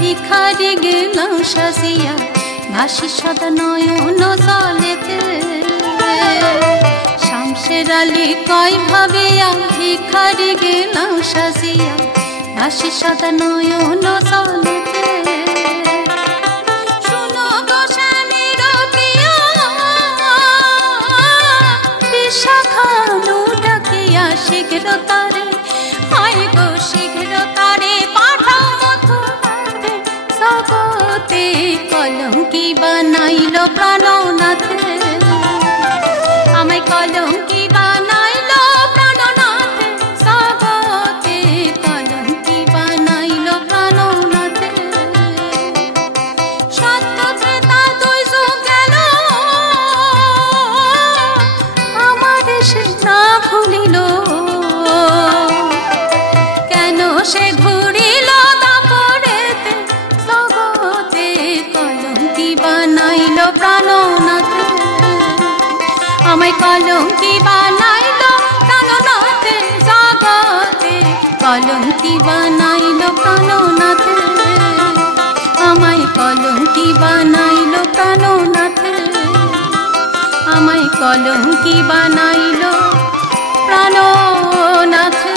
ভিখারি গেলাম সাজিয়া ভাসি সদা নয়ন জলেতে শামসের আলী কয় ভাবিয়া ভিখারি গেলাম সাজিয়া ভাসি সদা নয়ন জলেতে। শুনো গো শ্যামের পিয়া, বিশাখানু ডাকিয়া শীঘ্র তারে, আয় গো শীঘ্র তারে পাঠাও মথুরাতে। জগতে কলঙ্কি বানাইল প্রাণনাথে, আমায় কলঙ্কি বানাইল প্রাণনাথে। জগতে কলঙ্কি বানাইল প্রাণনাথে। সত্য ত্রেতা দুই যুগ গেল, আমার সে না ভুলিল। কেন সে ঘুরিল দাপরেতে, জগতে কলঙ্কি বানাইল প্রাণনাথে। আমায় কলঙ্কি বানাইল প্রাণনাথে। জগতে কলঙ্কি বানাইল প্রাণনাথে। আমায় কলঙ্কি বানাইল প্রাণনাথে। আমায় কলঙ্কি বানাইল প্রাণনাথে।